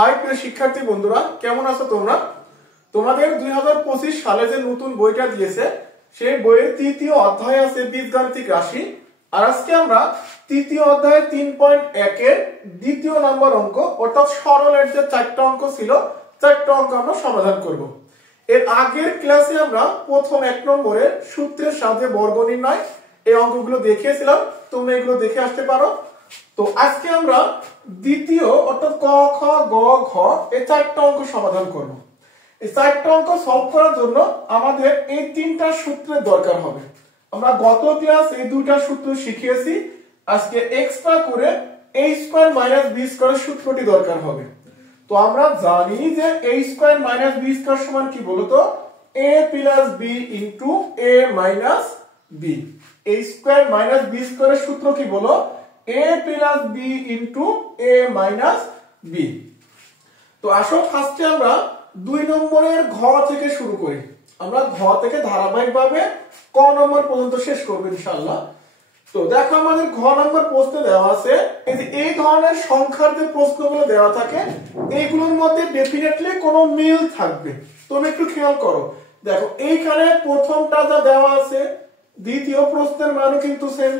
High প্রিয় শিক্ষার্থী বন্ধুরা, কেমন আছো তোমরা? তোমাদের 2025 সালে যে নতুন বইটা দিয়েছে সেই বইয়ের তৃতীয় অধ্যায় আছে বীজগাণিতিক রাশি। আর আজকে আমরা তৃতীয় অধ্যায়ের 3.1 এর দ্বিতীয় নম্বর অঙ্ক অর্থাৎ সরলের যে 4টা অঙ্ক ছিল 4টা অঙ্ক আমরা সমাধান করব। এর আগের ক্লাসে আমরা প্রথম 1 নম্বরের সূত্রের সাথে বর্গ নির্ণয় এই অঙ্কগুলো দেখিয়েছিলাম, তোমরা এগুলো দেখে আসতে পারো। তো আজকে আমরা দ্বিতীয় অর্থাৎ ক খ গ ঘ এই 4টা অঙ্ক সমাধান করব। এই 4টা অঙ্ক সলভ করার জন্য আমাদের এই 3টা সূত্রের দরকার হবে। আমরা গত ক্লাস এই 2টা সূত্র শিখিয়েছি, আজকে এক্সট্রা করে a স্কয়ার মাইনাস b স্কয়ারের সূত্রটি দরকার হবে। তো আমরা জানি যে a square minus b square সমান কি বলতো a plus b into a minus b। a square minus b স্কয়ারের সূত্র কি বলো a plus b into a minus b। তো আসো ফার্স্টে আমরা 2 নম্বরের ঘ থেকে শুরু করি। আমরা ঘ থেকে ধারাবাহিকভাবে ক নম্বর পর্যন্ত শেষ করব ইনশাআল্লাহ। তো দেখো আমাদের ঘ নম্বর প্রশ্ন দেওয়া আছে, এই ধরনের সংখ্যার যে প্রশ্নগুলো দেওয়া থাকে এইগুলোর মধ্যে ডেফিনেটলি কোনো মিল থাকবে। তুমি একটু খেয়াল করো, দেখো এইখানে প্রথমটা যা দেওয়া আছে দ্বিতীয় প্রশ্নের মানও কিন্তু সেম।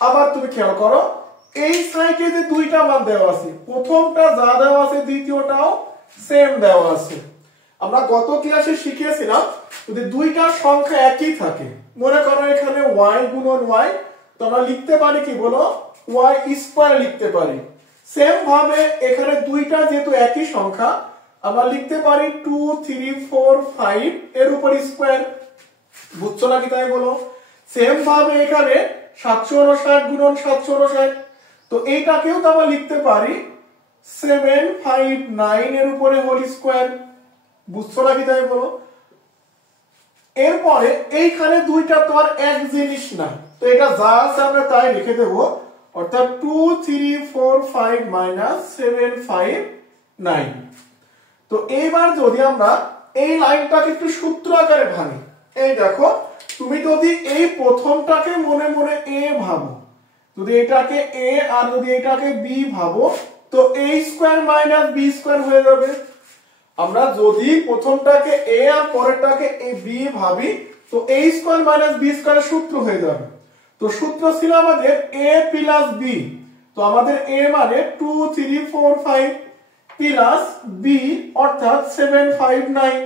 আবার তুমি খেয়াল করো এই সাইডে যে 2টা মান দেওয়া আছে, প্রথমটা যা দেওয়া আছে দ্বিতীয়টাও সেম দেওয়া আছে। আমরা গত ক্লাসে শিখিয়েছিলাম যদি 2টা সংখ্যা একই থাকে, মনে করো এখানে y গুণন y, তো আমরা লিখতে পারি কি বলো y স্কয়ার লিখতে পারি। সেম ভাবে এখানে 2টা যেহেতু একই সংখ্যা আমরা লিখতে পারি 2 3 4 5 এর উপর স্কয়ার। বুঝছো নাকি তাই বলো? সেম ভাবে এখানে 759 গুণন 759, তো এইটাকেও তো আমরা লিখতে পারি 759 এর উপরে হোল স্কয়ার। বুঝছো নাকি তাই বলো? এরপরে এইখানে 2টা তো আর এক জিনিস না, তো এটা যা আছে আমরা তাই লিখে দেব, অর্থাৎ 2 3 4 5 7 5 9। তো এইবার যদি আমরা এই লাইনটাকে একটু সূত্র আকারে ভাঙি, এই দেখো তুমি যদি এই প্রথমটাকে মনে মনে a ভাবো, যদি এটাকে a আর যদি এটাকে b ভাবো, তো a square minus b square হয়ে যাবে। আমরা যদি প্রথমটাকে a আর পরেরটাকে b ভাবি, তো a স্কয়ার মাইনাস b স্কয়ারের সূত্র হয়ে যাবে। তো সূত্র ছিল আমাদের a প্লাস b, তো আমাদের a মানে 2 3 4 5 প্লাস b অর্থাৎ 7 5 9।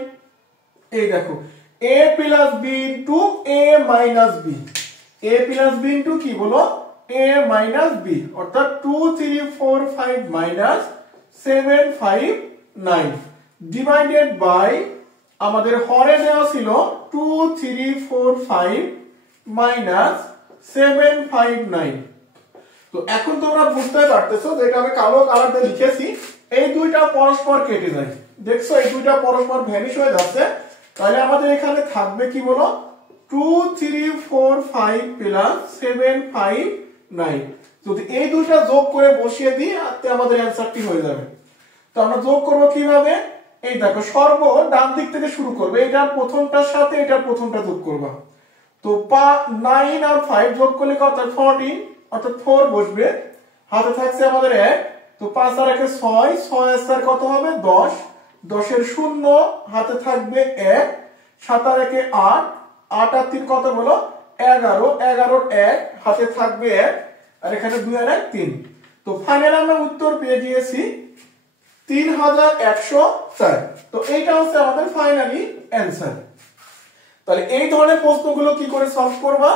এই দেখো a plus b into a minus b, a plus b into কি বলো a মাইনাস b, অর্থাৎ 2 3 4 5 মাইনাস 7 5 9 ডিভাইডেড বাই আমাদের হরে দেওয়া ছিল 2 3 4 5 মাইনাস 7 5 9। তো এখন তোমরা বুঝতে পারতেছো যে এটা আমি কালো কালার দিয়ে লিখেছি, এই 2টা পরস্পর কেটে যায়। দেখছো এই 2টা পরস্পর ভ্যানিশ হয়ে যাচ্ছে, তাহলে আমাদের এখানে থাকবে কি বলো 2 3 4 5 প্লাস 7 5 9। যদি এই 2টা যোগ করে বসিয়ে দিই তাতে আমাদের অ্যানসারটি হয়ে যাবে। তো আমরা যোগ করব কিভাবে, এই দেখো সর্ব ডান দিক থেকে শুরু করবে, এটার প্রথমটার সাথে এটার প্রথমটা যোগ করবা। তো 9 আর 5 যোগ করলে কত 14, অর্থাৎ 4 বসবে, হাতে থাকছে আমাদের 1, তো 5 আর 1 6, 6 আর 4 কত হবে 10, 10 এর 0 হাতে থাকবে 1, 7 আর 1 8, 8 আর 3 কত হলো 11, 11 1 হাতে থাকবে 1, আর এখানে 2 আর 1 3। তো ফাইনাল আমরা উত্তর পেয়ে গিয়েছি 3104। তো এইটা হচ্ছে আমাদের ফাইনালি অ্যানসার। তাহলে এই ধরনের প্রশ্নগুলো কি করে সলভ করবা,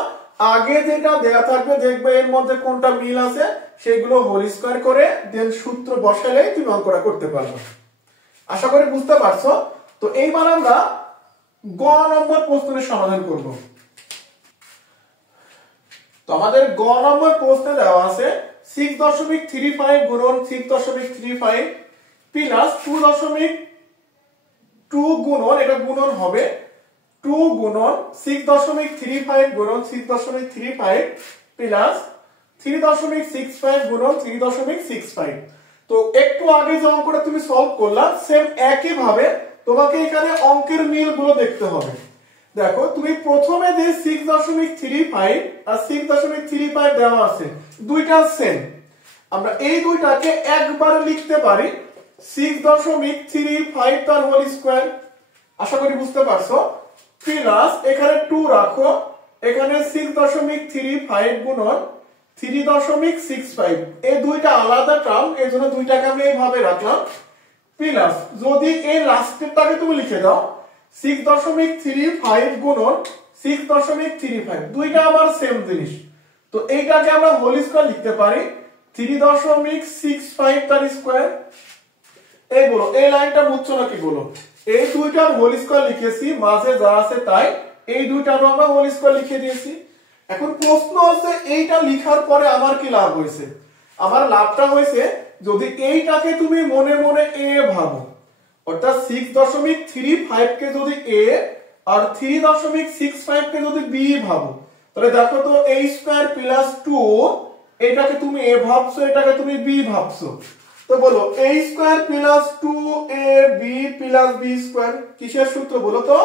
আগে যেটা দেয়া থাকবে দেখবে এর মধ্যে কোনটা মিল আছে সেগুলো হোল স্কয়ার করে দেন সূত্র বসালেই তুমি অঙ্কটা করতে পারবে। আশা করি বুঝতে পারছো। তো এইবার আমরা গ নম্বর প্রশ্নের সমাধান করব। তো আমাদের গ নম্বর প্রশ্নে দেওয়া আছে 6.35 গুণন 6.35 প্লাস 2.2 গুণন, এটা গুণন হবে 2 গুণন 6.35 গুণন 6.35 প্লাস 3.65 গুণন 3.65। তো একটু আগে যে অঙ্কটা তুমি সলভ করলা সেম একই ভাবে তোমাকে এখানে অঙ্কের মিলগুলো দেখতে হবে। দেখো তুমি প্রথমে যে 6.35 আর 6.35 দেওয়া আছে 2টা সেম, আমরা এই 2টাকে একবারে লিখতে পারি 6.35 তার হোল স্কয়ার, আশা করি বুঝতে পারছো, প্লাস এখানে 2 রাখো, এখানে 6.35 গুণন 3.65, এই দুইটা আলাদা টার্ম, এই জন্য দুইটাকে আমি এইভাবে রাখলাম, প্লাস যদি এই লাস্টেরটাকে তুমি লিখে দাও 6.35 গুণন 6.35, দুইটা আবার সেম জিনিস, তো এইটাকে আমরা হোল স্কয়ার লিখতে পারি 3.65 তার স্কয়ার। এই বলো এই লাইনটা বুঝছো নাকি বলো, এই দুইটার হোল স্কয়ার লিখেছি, মাঝে যা আছে তাই, এই দুইটারও আমরা হোল স্কয়ার লিখে দিয়েছি। এখন প্রশ্ন হচ্ছে এইটা লিখার পরে আমার কি লাভ হয়েছে? আমার লাভটা হয়েছে যদি এইটাকে তুমি মনে মনে এ ভাবো, অর্থাৎ 6.35 কে যদি এ আর 3.65 কে যদি বি ভাবো, তাহলে দেখো তো a স্কয়ার প্লাস 2, এটাকে তুমি এ ভাবছো, এটাকে তুমি বি ভাবছো, তো বলো a square plus 2ab plus b square কিসের সূত্র বলো তো?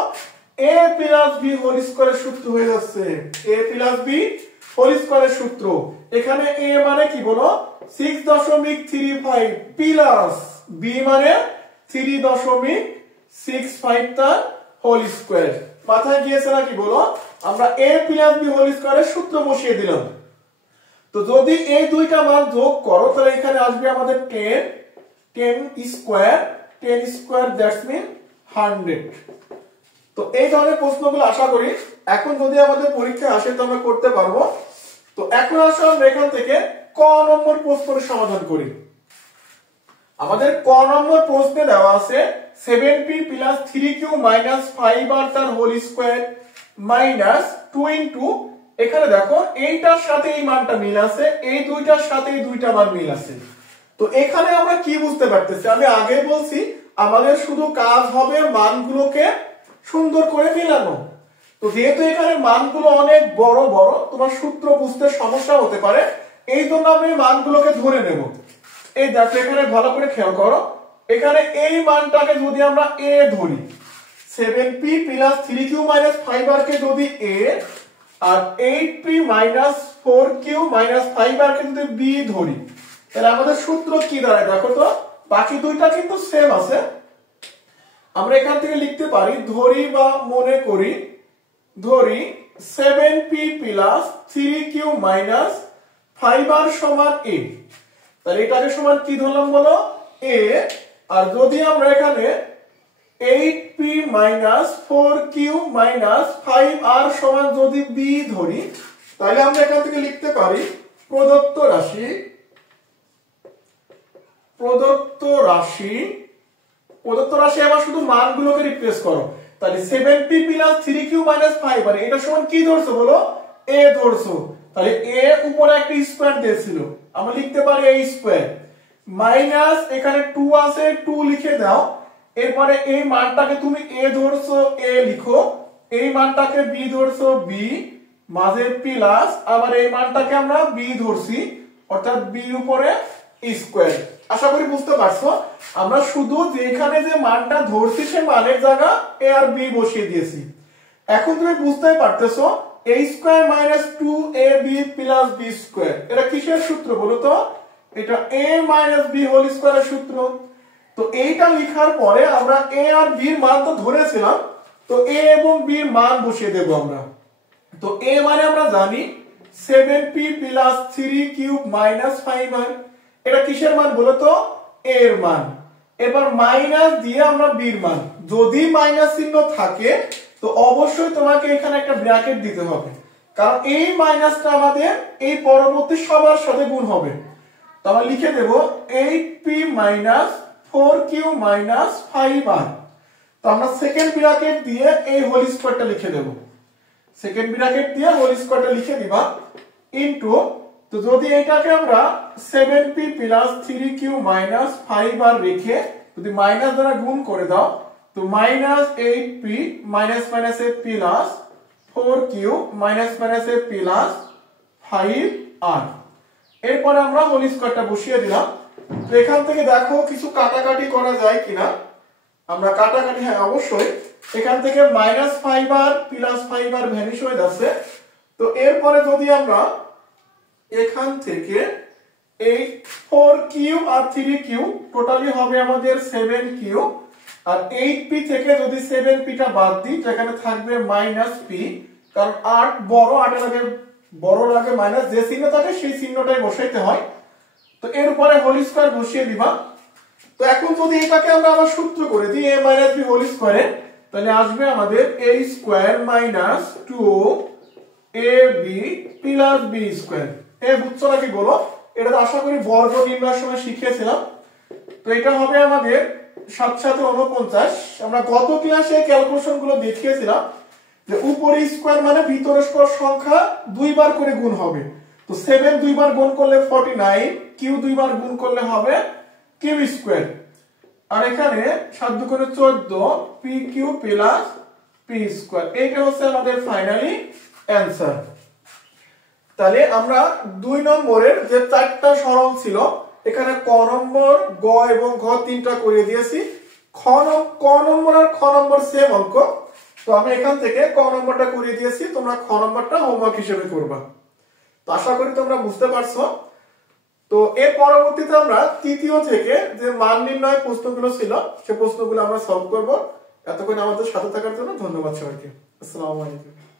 a প্লাস b হোল স্কয়ারের সূত্র হয়ে যাচ্ছে, a প্লাস b হোল স্কয়ারের সূত্র। এখানে a মানে কি বলো? 6.35 প্লাস b মানে 3.65 তার হোল স্কয়ার। মাথায় গিয়েছে নাকি বলো? আমরা a প্লাস b হোল স্কয়ারের সূত্র বসিয়ে দিলাম। তো যদি এই দুইটা মান যোগ করো তাহলে এখানে আসবে আমাদের 10 স্কয়ার, 10 স্কয়ার দ্যাটস মিন 100। তো এই ধরনের প্রশ্নগুলো আশা করি এখন যদি আমাদের পরীক্ষায় আসে তো আমরা করতে পারবো। তো এখন আসলে আমরা এখান থেকে ক নম্বর প্রশ্নের সমাধান করি। আমাদের ক নম্বর প্রশ্নে দেওয়া আছে 7p plus 3q minus 5r তার হোল স্কয়ার মাইনাস 2 ইনটু, এখানে দেখো এইটার সাথে এই মানটা মিল আছে, এই দুইটার সাথে এই দুইটা মান মিল আছে। তো এখানে আমরা কি বুঝতে পারতেছি? আমি আগে বলছি আমাদের শুধু কাজ হবে মানগুলোকে সুন্দর করে মিলানো। তো যেহেতু এখানে মানগুলো অনেক বড় বড়, তোমার সূত্র বুঝতে সমস্যা হতে পারে, এই জন্য আমি মানগুলোকে ধরে নেব। এই দেখো এখানে ভালো করে খেয়াল করো, এখানে এই মানটাকে যদি আমরা a ধরি, 7p plus 3q minus 5r কে যদি a আর 8p minus 4q minus 5r কে যদি b ধরি, তাহলে আমাদের সূত্র কি দাঁড়ায় দেখো তো? বাকি দুইটা কিন্তু সেম আছে। আমরা এখান থেকে লিখতে পারি, ধরি বা মনে করি, ধরি 7p plus 3q minus 5r সমান a, তাহলে এটাকে সমান কি ধরলাম বলো? a। আর যদি আমরা এখানে 8p minus 4q minus 5r সমান যদি b ধরি, তাহলে আমরা এখান থেকে লিখতে পারি প্রদত্ত রাশি আবার শুধু মানগুলোকে রিপ্লেস করো। তাহলে 7p plus 3q minus 5r এটা সমান কি ধরছো বলো? a ধরছো। তাহলে a উপরে একটা স্কয়ার দিয়েছিল, আমরা লিখতে পারি a স্কয়ার মাইনাস এখানে 2 আছে 2 লিখে দাও। এরপরে এই মানটাকে তুমি a ধরছো a লিখো, এই মানটাকে b ধরছো b, মাঝে প্লাস আবার এই মানটাকে আমরা b ধরছি, অর্থাৎ b উপরে স্কয়ার। আশা করি বুঝতে পারছো, আমরা শুধু যেখানে যে মানটা ধরছি সেই মানের জায়গা a আর b বসিয়ে দিয়েছি। এখন তুমি বুঝতেই পারতেছো a square minus 2ab plus b square এটা কিসের সূত্র বলো তো? এটা a মাইনাস b হোল স্কয়ারের সূত্র। তো এইটা লেখার পরে আমরা a আর b এর মান তো ধরেছিলাম, তো a এবং b এর মান বসিয়ে দেব আমরা। তো a মানে আমরা জানি 7p plus 3q minus 5r, এটা কিসের মান বলো তো? a এর মান। এবার মাইনাস দিয়ে আমরা b এর মান, যদি মাইনাস চিহ্ন থাকে তো অবশ্যই তোমাকে এখানে একটা ব্র্যাকেট দিতে হবে, কারণ এই মাইনাসটা আমাদের এই পরবর্তী সবার সাথে গুণ হবে। তো আমরা লিখে দেব 8p minus 4q minus 5r। তো আমরা সেকেন্ড ব্র্যাকেট দিয়ে এই হোল স্কয়ারটা লিখে দেব, সেকেন্ড ব্র্যাকেট দিয়ে হোল স্কয়ারটা লিখে দিবা ইনটু, তো যদি এটাকে আমরা 7p plus 3q minus 5r রেখে যদি মাইনাস দ্বারা গুণ করে দাও, তো মাইনাস 8p মাইনাস মাইনাস এ প্লাস 4q মাইনাস মাইনাস এ প্লাস 5r। এরপরে আমরা হোল স্কয়ারটা বসিয়ে দিলাম। তো এখান থেকে দেখো কিছু কাটাকাটি করা যায় কিনা। আমরা কাটাকাটি, হ্যাঁ অবশ্যই, এখান থেকে minus 5r plus 5r vanish হয়ে যাচ্ছে। তো এরপরে যদি আমরা এখান থেকে 4 কিউ আর 3 কিউ টোটালি হবে আমাদের 7 কিউ। আর 8p থেকে যদি 7p টা বাদ দিই যেখানে থাকবে মাইনাস পি, কারণ 8 বড়, 8 এর আগে বড় লাগে মাইনাস, যে চিহ্ন থাকে সেই চিহ্নটাই বসাইতে হয়। তো এর উপরে হোল স্কয়ার বসিয়ে দিবা। তো এখন যদি এটাকে আমরা আবার সূত্র করে দিই a মাইনাস b হোল স্কয়ারে, তাহলে আসবে আমাদের a square minus 2ab plus b square. বুঝছো নাকি বলো? এটা তো আশা করি বর্গ নির্ণয়ের সময় শিখিয়েছিলাম। তো এটা হবে আমাদের 7 7 49। আমরা গত ক্লাসে ক্যালকুলেশন গুলো দেখিয়েছিলাম যে উপরে স্কয়ার মানে ভিতরে সংখ্যা দুইবার করে গুণ হবে। তো 7 দুইবার গুণ করলে 49, কিউ দুইবার গুণ করলে হবে কিউ স্কয়ার। আর এখানে 7 2 করে 14 p q plus p square. এইটা হচ্ছে আমাদের ফাইনালি অ্যানসার। তাহলে আমরা 2 নম্বরের যে 4টা সরল ছিল এখানে ক নম্বর, গ এবং ঘ 3টা করে দিয়েছি। ক নম্বর আর খ নম্বর সেম অঙ্ক, তো আমি এখান থেকে ক নম্বরটা করে দিয়েছি, তোমরা খ নম্বরটা হোমওয়ার্ক হিসেবে করবা। তো আশা করি তোমরা বুঝতে পারছো। তো এর পরবর্তীতে আমরা তৃতীয় থেকে যে মান নির্ণয় প্রশ্নগুলো ছিল সে প্রশ্নগুলো আমরা সলভ করব। এতক্ষণ আমাদের সাথে থাকার জন্য ধন্যবাদ সবাইকে। আসসালামু আলাইকুম।